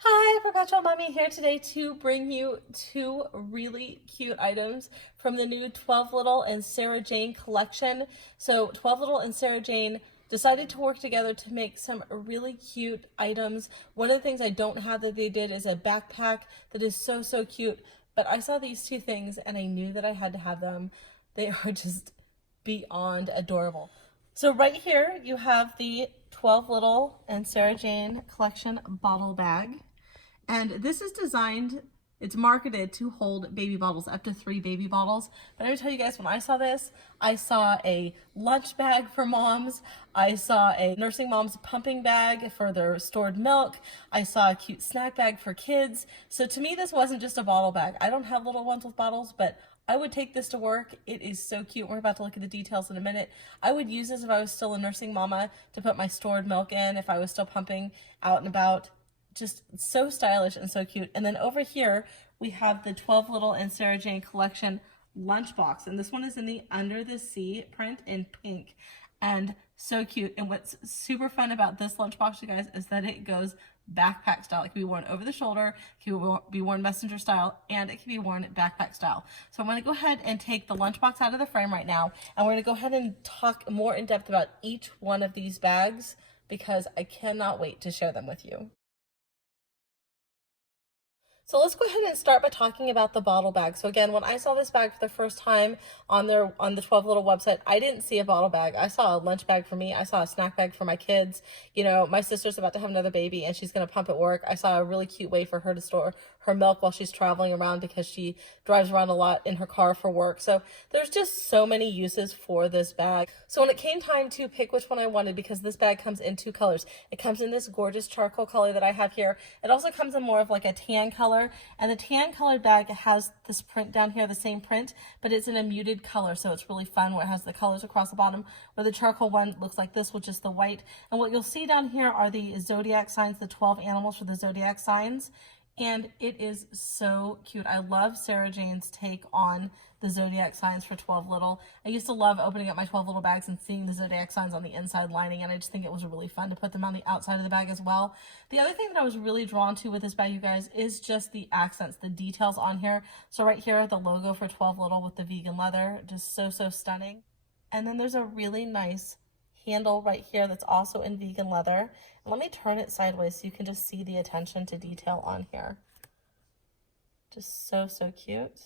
Hi, Perpetual Mommy here today to bring you two really cute items from the new 12Little and Sarah Jane collection. So 12Little and Sarah Jane decided to work together to make some really cute items. One of the things I don't have that they did is a backpack that is so cute, but I saw these two things and I knew that I had to have them. They are just beyond adorable. So right here you have the 12Little and Sarah Jane collection bottle bag. And this is designed, it's marketed to hold baby bottles, up to 3 baby bottles. But I'm gonna tell you guys, when I saw this, I saw a lunch bag for moms. I saw a nursing mom's pumping bag for their stored milk. I saw a cute snack bag for kids. So to me, this wasn't just a bottle bag. I don't have little ones with bottles, but I would take this to work. It is so cute. We're about to look at the details in a minute. I would use this if I was still a nursing mama to put my stored milk in, if I was still pumping out and about. Just so stylish and so cute. And then over here, we have the 12Little and Sarah Jane collection lunchbox. And this one is in the Under the Sea print in pink. And so cute. And what's super fun about this lunchbox, you guys, is that it goes backpack style. It can be worn over the shoulder, it can be worn messenger style, and it can be worn backpack style. So I'm going to go ahead and take the lunchbox out of the frame right now, and we're going to go ahead and talk more in depth about each one of these bags because I cannot wait to share them with you. So let's go ahead and start by talking about the bottle bag. So again, when I saw this bag for the first time on the 12Little website, I didn't see a bottle bag. I saw a lunch bag for me. I saw a snack bag for my kids. You know, my sister's about to have another baby and she's going to pump at work. I saw a really cute way for her to store her milk while she's traveling around because she drives around a lot in her car for work. So there's just so many uses for this bag. So when it came time to pick which one I wanted, because this bag comes in 2 colors. It comes in this gorgeous charcoal color that I have here. It also comes in more of like a tan color. And the tan colored bag has this print down here, the same print, but it's in a muted color. So it's really fun where it has the colors across the bottom, where the charcoal one looks like this with just the white. And what you'll see down here are the Zodiac signs, the 12 animals for the Zodiac signs. And it is so cute. I love Sarah Jane's take on the Zodiac signs for 12Little. I used to love opening up my 12Little bags and seeing the Zodiac signs on the inside lining, and I just think it was really fun to put them on the outside of the bag as well. The other thing that I was really drawn to with this bag, you guys, is just the accents, the details on here. So right here, the logo for 12Little with the vegan leather, just so stunning. And then there's a really nice handle right here that's also in vegan leather. And let me turn it sideways so you can just see the attention to detail on here. Just so cute.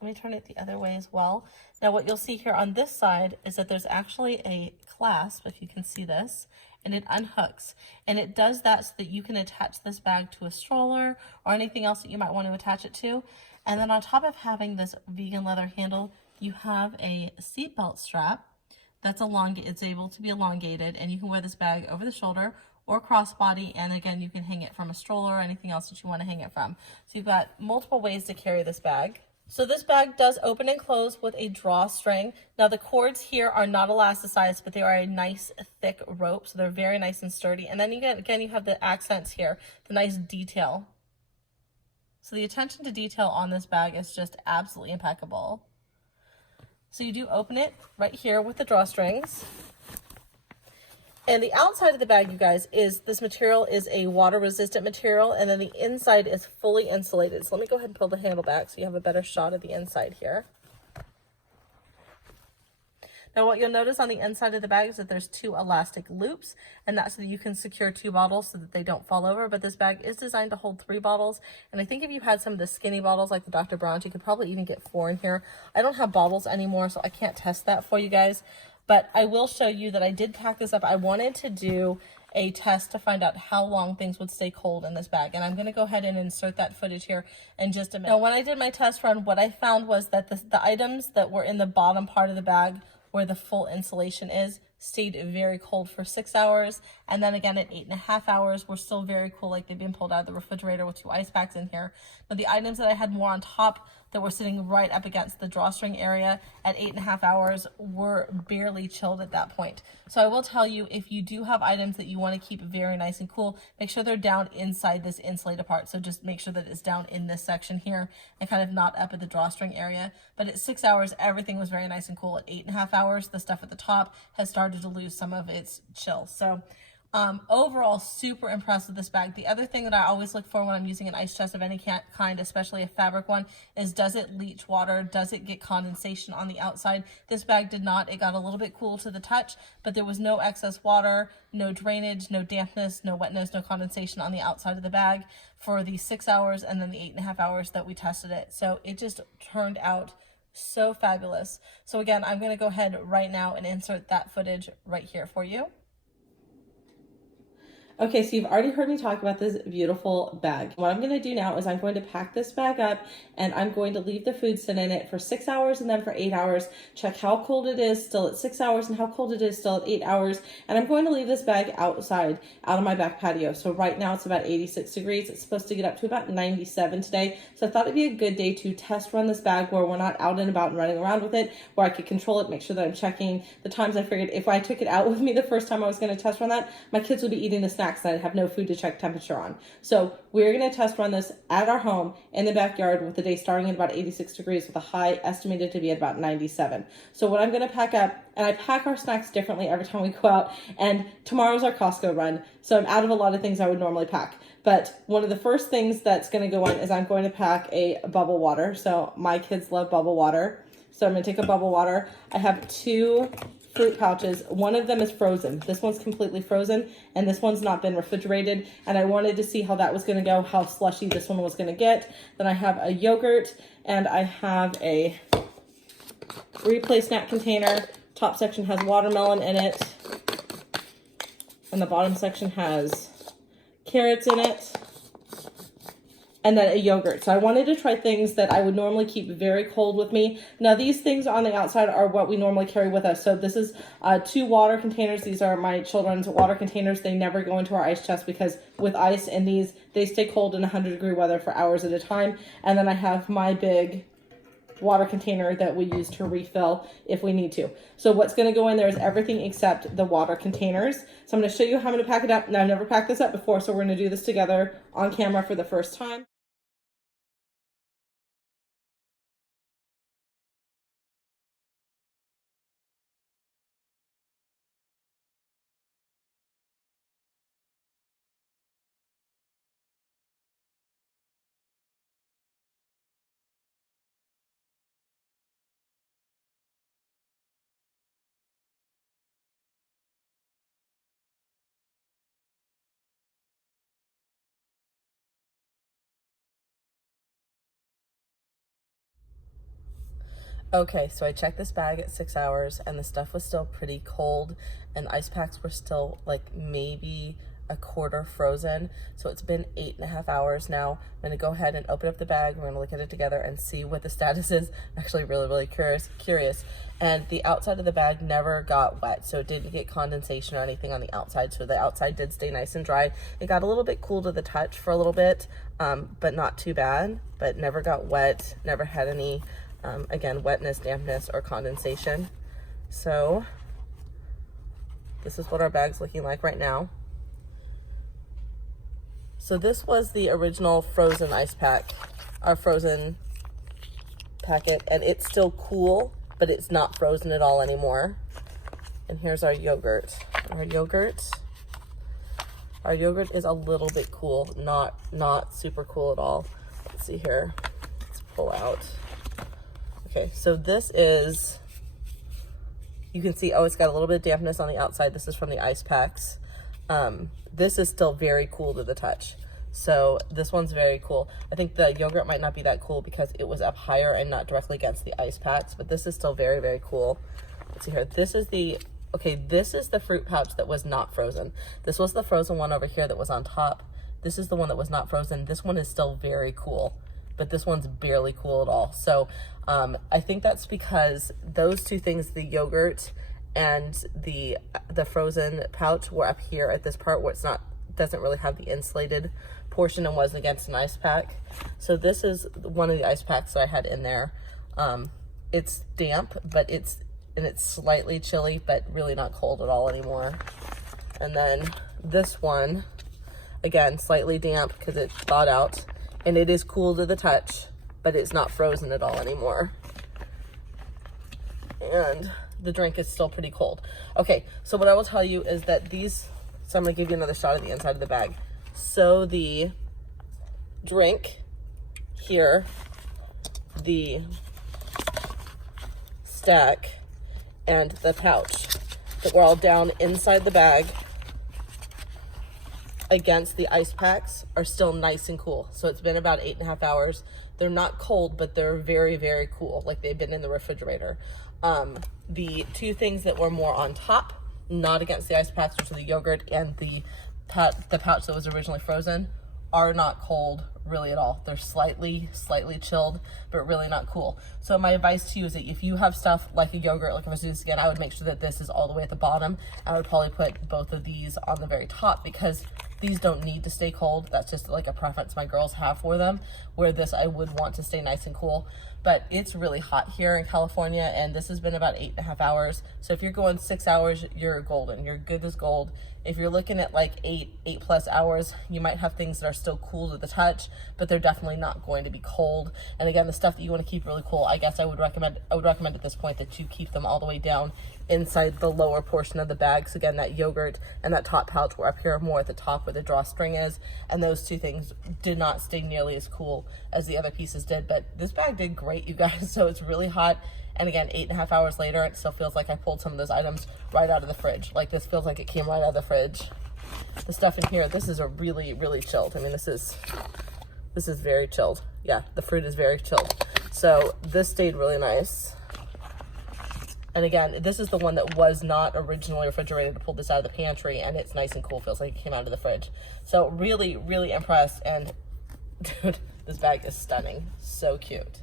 Let me turn it the other way as well. Now what you'll see here on this side is that there's actually a clasp, if you can see this, and it unhooks. And it does that so that you can attach this bag to a stroller or anything else that you might want to attach it to. And then on top of having this vegan leather handle, you have a seatbelt strap that's it's able to be elongated, and you can wear this bag over the shoulder or crossbody, and again, you can hang it from a stroller or anything else that you want to hang it from. So you've got multiple ways to carry this bag. So this bag does open and close with a drawstring. Now the cords here are not elasticized, but they are a nice thick rope, so they're very nice and sturdy. And then you have the accents here, the nice detail. So the attention to detail on this bag is just absolutely impeccable. So you do open it right here with the drawstrings. And the outside of the bag, you guys, this material is a water resistant material, and then the inside is fully insulated. So let me go ahead and pull the handle back so you have a better shot of the inside here. Now what you'll notice on the inside of the bag is that there's 2 elastic loops, and that's so that you can secure 2 bottles so that they don't fall over. But this bag is designed to hold 3 bottles, and I think if you had some of the skinny bottles like the Dr. Brown's, you could probably even get 4 in here. I don't have bottles anymore, so I can't test that for you guys, but I will show you that I did pack this up. I wanted to do a test to find out how long things would stay cold in this bag, and I'm going to go ahead and insert that footage here in just a minute. Now when I did my test run, what I found was that the items that were in the bottom part of the bag where the full insulation is stayed very cold for 6 hours, and then again at 8.5 hours were still very cool, like they've been pulled out of the refrigerator with 2 ice packs in here. But the items that I had more on top that were sitting right up against the drawstring area at 8.5 hours were barely chilled at that point. So I will tell you, if you do have items that you want to keep very nice and cool, make sure they're down inside this insulated part. So just make sure that it's down in this section here and kind of not up at the drawstring area. But at 6 hours, everything was very nice and cool. At 8.5 hours, the stuff at the top has started to lose some of its chill. So Overall, super impressed with this bag. The other thing that I always look for when I'm using an ice chest of any kind, especially a fabric one, is does it leach water? Does it get condensation on the outside? This bag did not. It got a little bit cool to the touch, but there was no excess water, no drainage, no dampness, no wetness, no condensation on the outside of the bag for the 6 hours and then the 8.5 hours that we tested it. So it just turned out so fabulous. So again, I'm going to go ahead right now and insert that footage right here for you. Okay, so you've already heard me talk about this beautiful bag. What I'm going to do now is I'm going to pack this bag up and I'm going to leave the food sit in it for 6 hours and then for 8 hours. Check how cold it is still at 6 hours and how cold it is still at 8 hours. And I'm going to leave this bag outside, out on my back patio. So right now it's about 86 degrees. It's supposed to get up to about 97 today. So I thought it'd be a good day to test run this bag where we're not out and about and running around with it, where I could control it, make sure that I'm checking the times. I figured if I took it out with me the first time I was going to test run that, my kids would be eating the snacks and I'd have no food to check temperature on. So we're going to test run this at our home in the backyard with the day starting at about 86 degrees with a high estimated to be at about 97. So what I'm going to pack up, and I pack our snacks differently every time we go out, and tomorrow's our Costco run. So I'm out of a lot of things I would normally pack. But one of the first things that's going to go in is I'm going to pack a bubble water. So my kids love bubble water. So I'm going to take a bubble water. I have 2 fruit pouches. One of them is frozen. This one's completely frozen, and this one's not been refrigerated. And I wanted to see how that was going to go, how slushy this one was going to get. Then I have a yogurt, and I have a replay snack container. Top section has watermelon in it, and the bottom section has carrots in it, and then a yogurt. So I wanted to try things that I would normally keep very cold with me. Now these things on the outside are what we normally carry with us. So this is 2 water containers. These are my children's water containers. They never go into our ice chest because with ice in these, they stay cold in 100-degree weather for hours at a time. And then I have my big water container that we use to refill if we need to. So what's going to go in there is everything except the water containers. So I'm going to show you how I'm going to pack it up. Now I've never packed this up before, so we're going to do this together on camera for the first time. Okay, so I checked this bag at 6 hours and the stuff was still pretty cold and ice packs were still like maybe a quarter frozen. So it's been 8.5 hours now. I'm gonna go ahead and open up the bag. We're gonna look at it together and see what the status is. I'm actually really curious. And the outside of the bag never got wet, so it didn't get condensation or anything on the outside. So the outside did stay nice and dry. It got a little bit cool to the touch for a little bit, but not too bad, but never got wet, never had any again, wetness, dampness, or condensation. So this is what our bag's looking like right now. So this was the original frozen ice pack, our frozen packet, and it's still cool, but it's not frozen at all anymore. And here's our yogurt. Our yogurt is a little bit cool, not super cool at all. Let's see here. Let's pull out. Okay, so this is, you can see, oh, it's got a little bit of dampness on the outside. This is from the ice packs. This is still very cool to the touch. So this one's very cool. I think the yogurt might not be that cool because it was up higher and not directly against the ice packs, but this is still very cool. Let's see here. This is the, okay, this is the fruit pouch that was not frozen. This was the frozen one over here that was on top. This is the one that was not frozen. This one is still very cool, but this one's barely cool at all. So I think that's because those two things, the yogurt and the frozen pouch, were up here at this part where it's not, doesn't really have the insulated portion and wasn't against an ice pack. So this is one of the ice packs that I had in there. It's damp, but it's slightly chilly, but really not cold at all anymore. And then this one, again, slightly damp because it's thawed out, and it is cool to the touch, but it's not frozen at all anymore. And the drink is still pretty cold. Okay, so what I will tell you is that these So I'm gonna give you another shot of the inside of the bag. So the drink here, the stack, and the pouch that were all down inside the bag against the ice packs are still nice and cool. So it's been about 8.5 hours. They're not cold, but they're very, very cool. Like they've been in the refrigerator. The two things that were more on top, not against the ice packs, which are the yogurt and the pouch that was originally frozen, are not cold really at all. They're slightly chilled, but really not cool. So my advice to you is that if you have stuff like a yogurt, like if I was doing this again, I would make sure that this is all the way at the bottom. I would probably put both of these on the very top because these don't need to stay cold. That's just like a preference my girls have for them, where this I would want to stay nice and cool. But it's really hot here in California, and this has been about 8.5 hours. So if you're going 6 hours, you're golden. You're good as gold. If you're looking at like 8+ hours, you might have things that are still cool to the touch, but they're definitely not going to be cold. And again, the stuff that you want to keep really cool, I guess I would recommend at this point that you keep them all the way down inside the lower portion of the bag. So again, that yogurt and that top pouch were up here more at the top where the drawstring is, and those two things did not stay nearly as cool as the other pieces did. But this bag did great, you guys. So it's really hot, and again, 8.5 hours later, it still feels like I pulled some of those items right out of the fridge. Like this feels like it came right out of the fridge. The stuff in here, this is a really chilled. I mean, this is very chilled. Yeah, the fruit is very chilled. So this stayed really nice. And again, this is the one that was not originally refrigerated. I pulled this out of the pantry, and it's nice and cool. Feels like it came out of the fridge. So really impressed. And dude, this bag is stunning. So cute.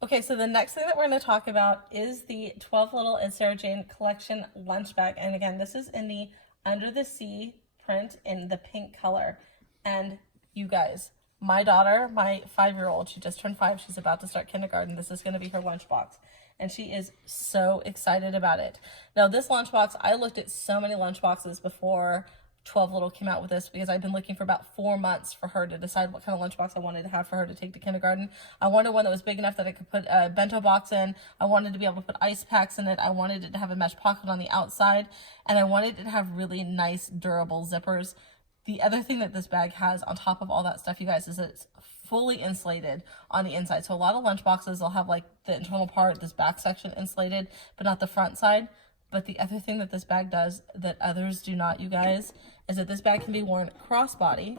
Okay, so the next thing that we're going to talk about is the 12Little and Sarah Jane collection lunch bag. And again, this is in the Under the Sea print in the pink color. And you guys, my daughter, my 5-year-old, she just turned 5. She's about to start kindergarten. This is going to be her lunchbox. And she is so excited about it. Now, this lunchbox, I looked at so many lunchboxes before 12Little came out with this because I've been looking for about 4 months for her to decide what kind of lunchbox I wanted to have for her to take to kindergarten. I wanted one that was big enough that I could put a bento box in. I wanted to be able to put ice packs in it. I wanted it to have a mesh pocket on the outside. And I wanted it to have really nice, durable zippers. The other thing that this bag has on top of all that stuff, you guys, is it's fully insulated on the inside. So a lot of lunchboxes will have like the internal part, this back section insulated, but not the front side. But the other thing that this bag does that others do not, you guys, is that this bag can be worn crossbody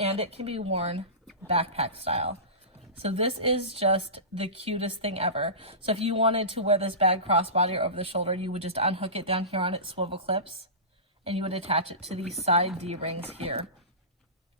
and it can be worn backpack style. So this is just the cutest thing ever. So if you wanted to wear this bag crossbody or over the shoulder, you would just unhook it down here on its swivel clips, and you would attach it to these side D-rings here.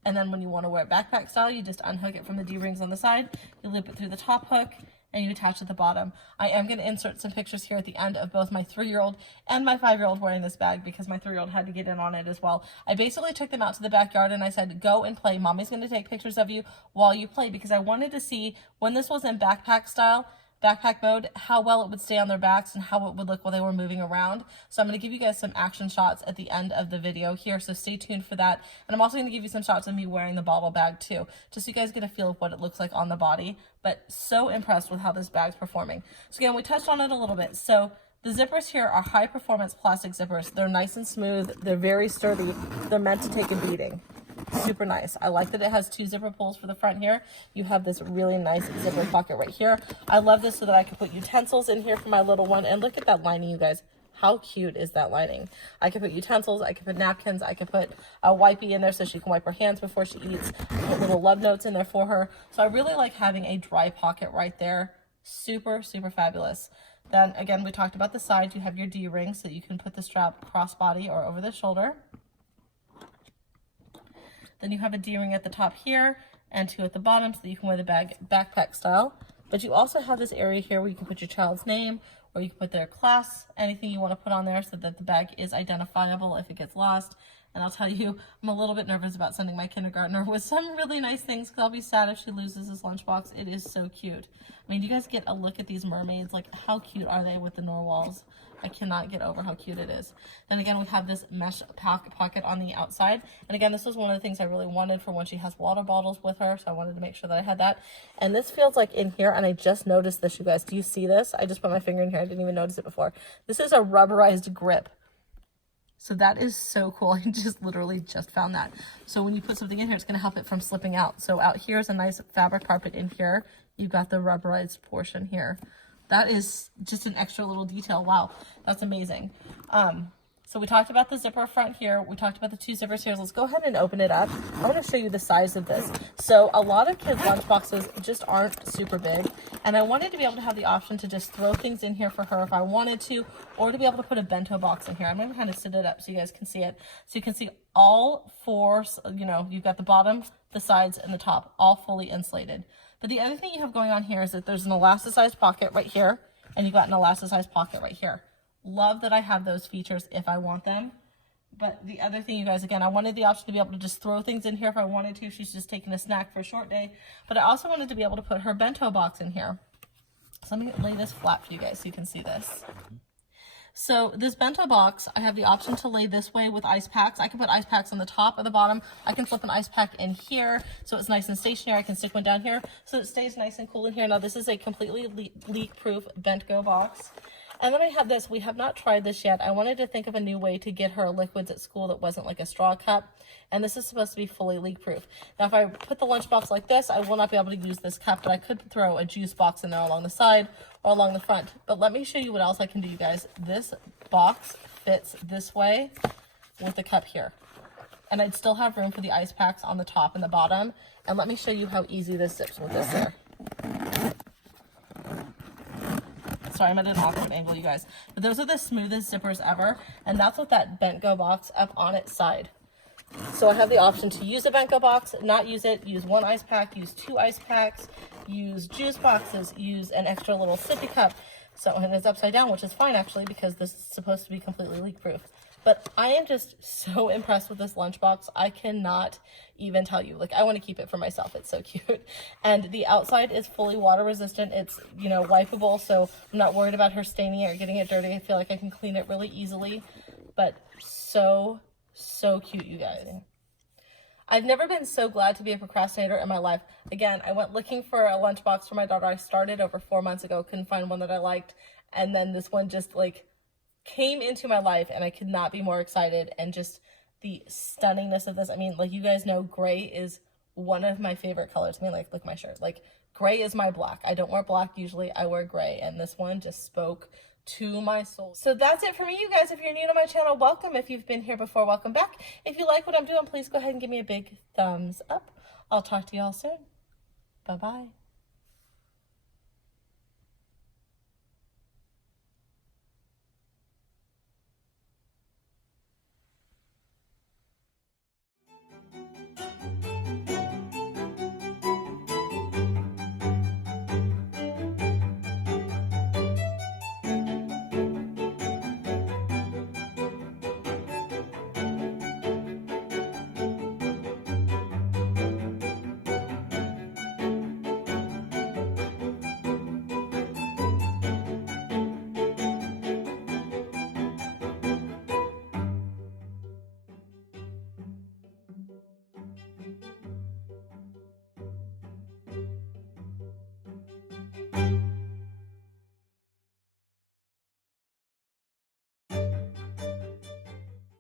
And then when you want to wear it backpack style, you just unhook it from the D-rings on the side, you loop it through the top hook, and you attach at the bottom. I am going to insert some pictures here at the end of both my 3-year-old and my 5-year-old wearing this bag because my 3-year-old had to get in on it as well. I basically took them out to the backyard and I said, go and play. Mommy's going to take pictures of you while you play, because I wanted to see when this was in backpack style, backpack mode, how well it would stay on their backs and how it would look while they were moving around. So I'm going to give you guys some action shots at the end of the video here, so stay tuned for that. And I'm also going to give you some shots of me wearing the bottle bag too, just so you guys get a feel of what it looks like on the body. But so impressed with how this bag's performing. So again, we touched on it a little bit. So the zippers here are high performance plastic zippers. They're nice and smooth. They're very sturdy. They're meant to take a beating. Super nice. I like that it has 2 zipper pulls for the front here. You have this really nice zipper pocket right here. I love this so that I can put utensils in here for my little one. And look at that lining, you guys. How cute is that lining? I can put utensils, I can put napkins, I can put a wipey in there so she can wipe her hands before she eats. Put little love notes in there for her. So I really like having a dry pocket right there. Super fabulous. Then again, we talked about the side. You have your D-ring so you can put the strap crossbody or over the shoulder. Then you have a D-ring at the top here and 2 at the bottom so that you can wear the bag backpack style. But you also have this area here where you can put your child's name, or you can put their class, anything you want to put on there so that the bag is identifiable if it gets lost. And I'll tell you, I'm a little bit nervous about sending my kindergartner with some really nice things because I'll be sad if she loses this lunchbox. It is so cute. I mean, you guys get a look at these mermaids. Like, how cute are they with the narwhals? I cannot get over how cute it is. Then again, we have this mesh pocket on the outside. And again, this was one of the things I really wanted for when she has water bottles with her. So I wanted to make sure that I had that. And this feels like in here, and I just noticed this, you guys. Do you see this? I just put my finger in here. I didn't even notice it before. This is a rubberized grip. So that is so cool. I just literally just found that. So when you put something in here, it's going to help it from slipping out. So out here is a nice fabric carpet. In here, you've got the rubberized portion here. That is just an extra little detail. Wow, that's amazing. So we talked about the zipper front here. We talked about the 2 zippers here. Let's go ahead and open it up. I want to show you the size of this. So a lot of kids' lunchboxes just aren't super big. And I wanted to be able to have the option to just throw things in here for her if I wanted to, or to be able to put a bento box in here. I'm going to kind of sit it up so you guys can see it. So you can see all 4, you know, you've got the bottom, the sides, and the top, all fully insulated. But the other thing you have going on here is that there's an elasticized pocket right here, and you've got an elasticized pocket right here. Love that I have those features if I want them. But the other thing, you guys, again, I wanted the option to be able to just throw things in here if I wanted to. She's just taking a snack for a short day. But I also wanted to be able to put her bento box in here. So let me lay this flat for you guys so you can see this. So this bento box, I have the option to lay this way with ice packs. I can put ice packs on the top or the bottom. I can flip an ice pack in here so it's nice and stationary. I can stick one down here so it stays nice and cool in here. Now this is a completely leak-proof bento box. And then I have this. We have not tried this yet. I wanted to think of a new way to get her liquids at school that wasn't like a straw cup. And this is supposed to be fully leak-proof. Now, if I put the lunchbox like this, I will not be able to use this cup, but I could throw a juice box in there along the side or along the front. But let me show you what else I can do, you guys. This box fits this way with the cup here. And I'd still have room for the ice packs on the top and the bottom. And let me show you how easy this zips with this there. Sorry, I'm at an awkward angle, you guys. But those are the smoothest zippers ever. And that's with that bent go box up on its side. So I have the option to use a bent go box, not use it, use 1 ice pack, use 2 ice packs, use juice boxes, use an extra little sippy cup. So, and it's upside down, which is fine actually, because this is supposed to be completely leak proof. But I am just so impressed with this lunchbox. I cannot even tell you. Like, I want to keep it for myself. It's so cute. And the outside is fully water resistant. It's, you know, wipeable, so I'm not worried about her staining it or getting it dirty. I feel like I can clean it really easily. But so cute, you guys. I've never been so glad to be a procrastinator in my life. Again, I went looking for a lunchbox for my daughter. I started over 4 months ago, couldn't find one that I liked. And then this one just like came into my life and I could not be more excited. And just the stunningness of this. I mean, like, you guys know gray is one of my favorite colors. I mean, like, look at my shirt. Like, gray is my black. I don't wear black usually. I wear gray. And this one just spoke to my soul. So that's it for me, you guys. If you're new to my channel, welcome. If you've been here before, welcome back. If you like what I'm doing, please go ahead and give me a big thumbs up. I'll talk to y'all soon. Bye-bye.